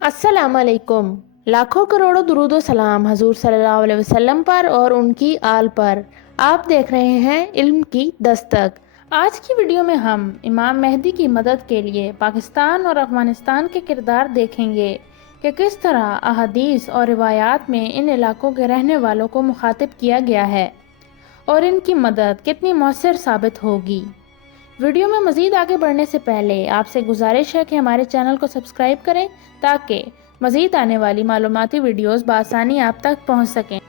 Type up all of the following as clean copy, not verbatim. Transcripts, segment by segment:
अस्सलाम वालेकुम। लाखों करोड़ों दुरूद व सलाम हजूर सल्लल्लाहु अलैहि वसल्लम पर और उनकी आल पर। आप देख रहे हैं इल्म की दस्तक। आज की वीडियो में हम इमाम मेहदी की मदद के लिए पाकिस्तान और अफगानिस्तान के किरदार देखेंगे कि किस तरह अहादीस और रिवायात में इन इलाकों के रहने वालों को मुखातिब किया गया है और इनकी मदद कितनी मौसर साबित होगी। वीडियो में मज़ीद आगे बढ़ने से पहले आपसे गुजारिश है कि हमारे चैनल को सब्सक्राइब करें ताकि मज़ीद आने वाली मालूमाती वीडियोस बआसानी आप तक पहुंच सकें।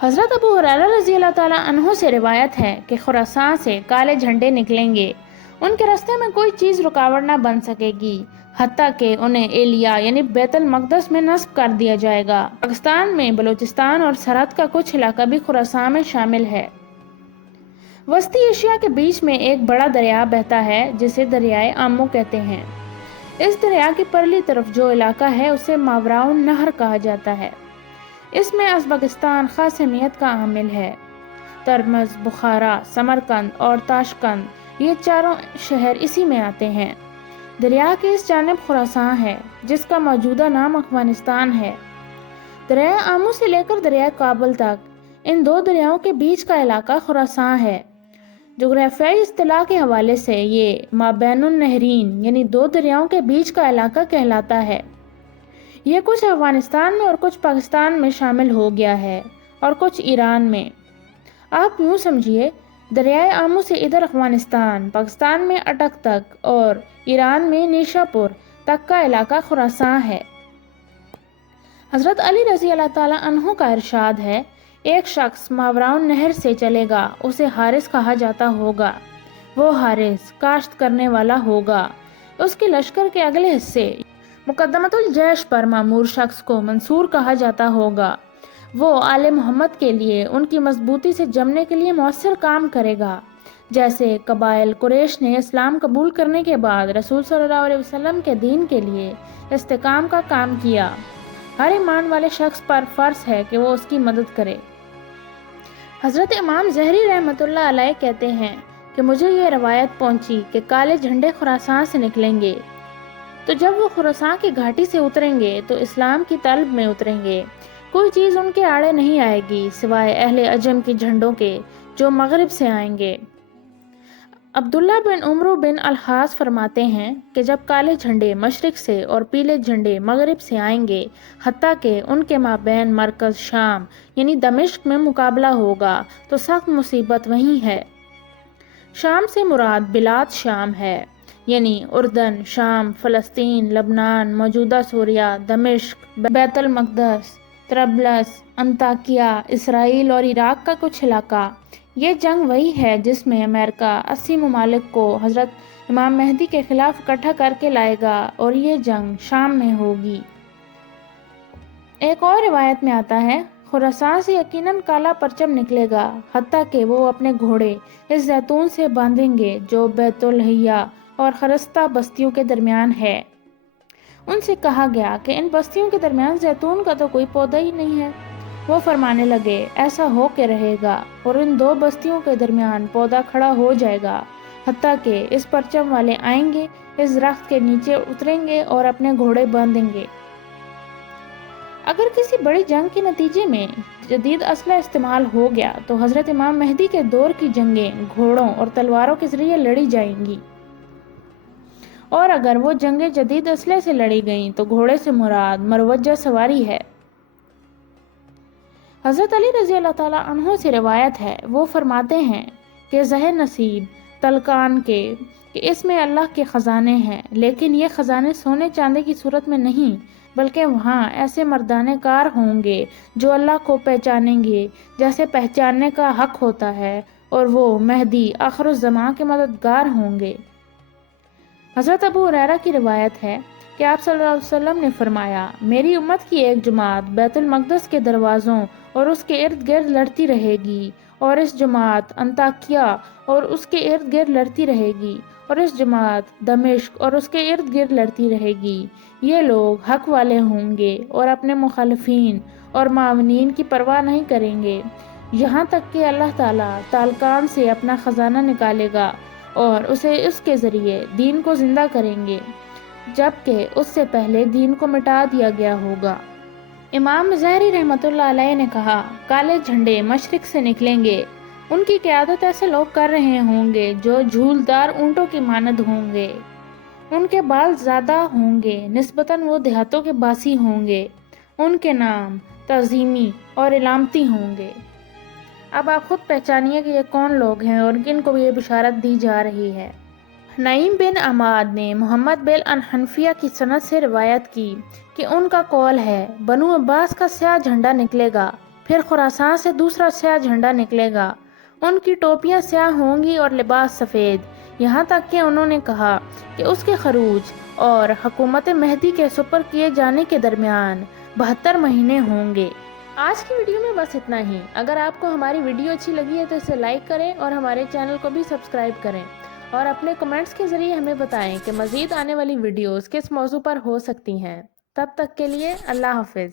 हज़रत अबू हुरैरा रज़ी अल्लाह ताला अन्हु से रिवायत है कि खुरासान से काले झंडे निकलेंगे, उनके रास्ते में कोई चीज़ रुकावट न बन सकेगी, हत्ता कि उन्हें एलिया यानी बैतुल मक़दस में नस्ब कर दिया जाएगा। पाकिस्तान में बलूचिस्तान और सरहद का कुछ इलाका भी खुरासान में शामिल है। वस्ती एशिया के बीच में एक बड़ा दरिया बहता है जिसे दरियाए आमू कहते हैं। इस दरिया की परली तरफ जो इलाका है उसे मावराउन नहर कहा जाता है। इसमें अज़बकिस्तान खास अहमियत का आमिल है। तरमज, बुखारा, समरकंद और ताशकंद ये चारों शहर इसी में आते हैं। दरिया के इस जानिब खुरासान है जिसका मौजूदा नाम अफगानिस्तान है। दरिया आमू से लेकर दरिया काबुल तक इन दो दरियाओं के बीच का इलाका खुरासान है। जोग्राफियाई इस्तिलाह के हवाले से ये माबैनुन नहरीन यानी दो दरियाओं के बीच का इलाका कहलाता है। ये कुछ अफगानिस्तान में और कुछ पाकिस्तान में शामिल हो गया है और कुछ ईरान में। आप यूँ समझिए, दरियाए आमू से इधर अफगानिस्तान, पाकिस्तान में अटक तक और ईरान में निशापुर तक का इलाका खुरासान है। हज़रत अली रज़ी अल्लाह ताला अन्हु का इरशाद है, एक शख्स मावराउन नहर से चलेगा, उसे हारिस कहा जाता होगा। वो हारिस काश्त करने वाला होगा। उसके लश्कर के अगले हिस्से मुकद्दमतुल जैश पर मामूर शख्स को मंसूर कहा जाता होगा। वो आले मोहम्मद के लिए उनकी मजबूती से जमने के लिए मौसर काम करेगा। जैसे कबाइल कुरैश ने इस्लाम कबूल करने के बाद रसूल सल्लल्लाहु अलैहि वसल्लम के दीन के लिए इस्तेकाम का काम किया। हर ईमान वाले शख्स पर फर्ज है कि वो उसकी मदद करे। हज़रत इमाम ज़हरी रहमतुल्लाह अलैह कहते हैं कि मुझे ये रवायत पहुंची कि काले झंडे खुरासान से निकलेंगे, तो जब वो खुरासान की घाटी से उतरेंगे तो इस्लाम की तलब में उतरेंगे। कोई चीज़ उनके आड़े नहीं आएगी सिवाय अहले अजम के झंडों के जो मगरिब से आएंगे। अब्दुल्ला बिन उमरू बिन अल-हास फरमाते हैं कि जब काले झंडे मशरिक से और पीले झंडे मगरिब से आएंगे, हत्ता कि उनके माबैन मरकज़ शाम यानी दमिश्क में मुकाबला होगा, तो सख्त मुसीबत वहीं है। शाम से मुराद बिलाद शाम है, यानी उर्दन, शाम, फ़लस्तीन, लबनान, मौजूदा सूरिया, दमिश्क, बैतुल मक़दस, तरबलस, अंताकिया, इसराइल और इराक का कुछ इलाका। ये जंग वही है जिसमें अमेरिका 80 ममालिक को हज़रत इमाम मेहदी के खिलाफ इकट्ठा करके लाएगा और ये जंग शाम में होगी। एक और रिवायत में आता है, खुरासान से यकीनन काला परचम निकलेगा, हत्ता कि वो अपने घोड़े इस जैतून से बांधेंगे जो बैतुल हिया और खरस्ता बस्तियों के दरमियान है। उनसे कहा गया कि इन बस्तियों के दरमियान जैतून का तो कोई पौधा ही नहीं है। वो फरमाने लगे, ऐसा हो के रहेगा और इन दो बस्तियों के दरमियान पौधा खड़ा हो जाएगा, हत्ता कि इस परचम वाले आएंगे, इस दरख्त के नीचे उतरेंगे और अपने घोड़े बांधेंगे। अगर किसी बड़ी जंग के नतीजे में जदीद असला इस्तेमाल हो गया तो हज़रत इमाम मेहदी के दौर की जंगें घोड़ों और तलवारों के जरिए लड़ी जाएंगी, और अगर वो जंगें जदीद असले से लड़ी गईं तो घोड़े से मुराद मरवजा सवारी है। हज़रत अली रज़ी अल्लाह ताला अन्हु से रिवायत है, वो फरमाते हैं कि ज़हर नसीब तलकान के कि इसमें अल्लाह के ख़जाने हैं, लेकिन ये ख़जाने सोने चांदी की सूरत में नहीं, बल्कि वहाँ ऐसे मर्दाने कार होंगे जो अल्लाह को पहचानेंगे जैसे पहचानने का हक होता है, और वो मेहदी आखिरुज़्ज़मां के मददगार होंगे। हज़रत अबू हुरैरा की रिवायत है कि आप सल्लल्लाहु अलैहि वसल्लम ने फरमाया, मेरी उम्मत की एक जमात बैतुल मक़दस के दरवाज़ों और उसके इर्द गिर्द लड़ती रहेगी, और इस जमात अंताकिया और उसके इर्द गिर्द लड़ती रहेगी, और इस जमात दमिश्क और उसके इर्द गिर्द लड़ती रहेगी। ये लोग हक वाले होंगे और अपने मुखालिफिन और मावनीन की परवाह नहीं करेंगे, यहाँ तक कि अल्लाह ताला तालकान से अपना ख़जाना निकालेगा और उसे उसके ज़रिए दीन को ज़िंदा करेंगे। جبکہ اس سے پہلے دین کو مٹا دیا گیا ہوگا۔ امام ظاہری رحمۃ اللہ علیہ نے کہا، کالے جھنڈے مشرق سے نکلیں گے، ان کی قیادت ایسے لوگ کر رہے ہوں گے جو جھولدار اونٹوں کی مانند ہوں گے، ان کے بال زیادہ ہوں گے، نسبتاً وہ دیہاتوں کے باسی ہوں گے، ان کے نام تعظیمی اور علامتی ہوں گے۔ اب آپ خود پہچانیے کہ یہ کون لوگ ہیں اور کن کو یہ بشارت دی جا رہی ہے۔ نعیم بن عماد نے محمد بن حنفیہ کی سند سے روایت کی کہ ان کا قول ہے، بنو عباس کا سیاہ جھنڈا نکلے گا، پھر خراسان سے دوسرا سیاہ جھنڈا نکلے گا، ان کی ٹوپیاں سیاہ ہوں گی اور لباس سفید، یہاں تک کہ انہوں نے کہا کہ اس کے خروج اور حکومت مہدی کے سپر کیے جانے کے درمیان 72 مہینے ہوں گے۔ آج کی ویڈیو میں بس اتنا ہی۔ اگر آپ کو ہماری ویڈیو اچھی لگی ہے تو اسے لائک کریں اور ہمارے چینل کو بھی سبسکرائب کریں، اور اپنے کمنٹس کے ذریعے ہمیں بتائیں کہ مزید آنے والی ویڈیوز کس موضوع پر ہو سکتی ہیں۔ تب تک کے لیے اللہ حافظ۔